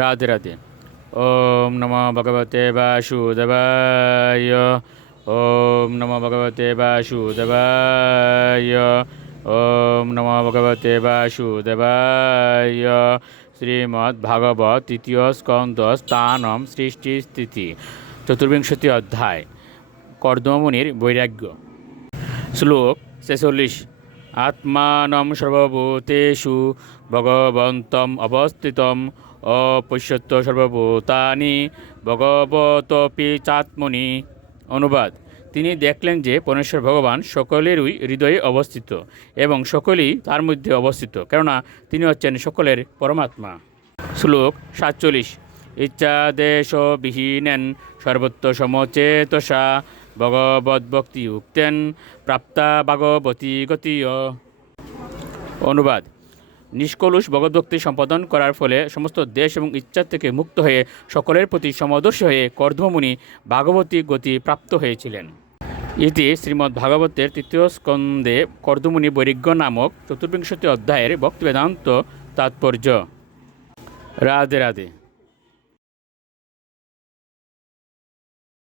রাধে রাধে। ওম নমো ভগবতে বাসুদেবায়। ওম নমো ভগবতে বাসুদেবায়। ওম নমো ভগবতে বাসুদেবায়। শ্রীমদ্ ভাগবত তৃতীয় স্কন্দ স্থানম সৃষ্টি স্থিতি চতুর্বিংশতি অধ্যায় কর্দমমুনির বৈরাগ্য। শ্লোক 46। আত্মানম সর্বভূতেষু ভগবন্তম অবস্থিতম অপশ্যত সর্বভূতানি ভগবতপি চাত্মনি। অনুবাদ: তিনি দেখলেন যে পরমেশ্বর ভগবান সকলেরই হৃদয়ে অবস্থিত এবং সকলেই তার মধ্যে অবস্থিত, কেননা তিনি হচ্ছেন সকলের পরমাত্মা। শ্লোক 47। ইচ্ছাদেশবিহীনেন সর্বত্র সমচেতসা ভগবদ্ভক্তি উক্তেন প্রাপ্তা ভাগবতী গতিয়। অনুবাদ: নিষ্কলুষ ভগবদ্ভক্তি সম্পাদন করার ফলে সমস্ত দেশ এবং ইচ্ছা থেকে মুক্ত হয়ে সকলের প্রতি সমদর্শী হয়ে কর্দমমুনি ভাগবতী গতি প্রাপ্ত হয়েছিলেন। ইতি শ্রীমদ্ ভাগবতের তৃতীয় স্কন্ধে কর্দমমুনি বৈরাগ্য নামক চতুর্বিংশতি অধ্যায়ের ভক্তিবেদান্ত তাৎপর্য। রাধে রাধে।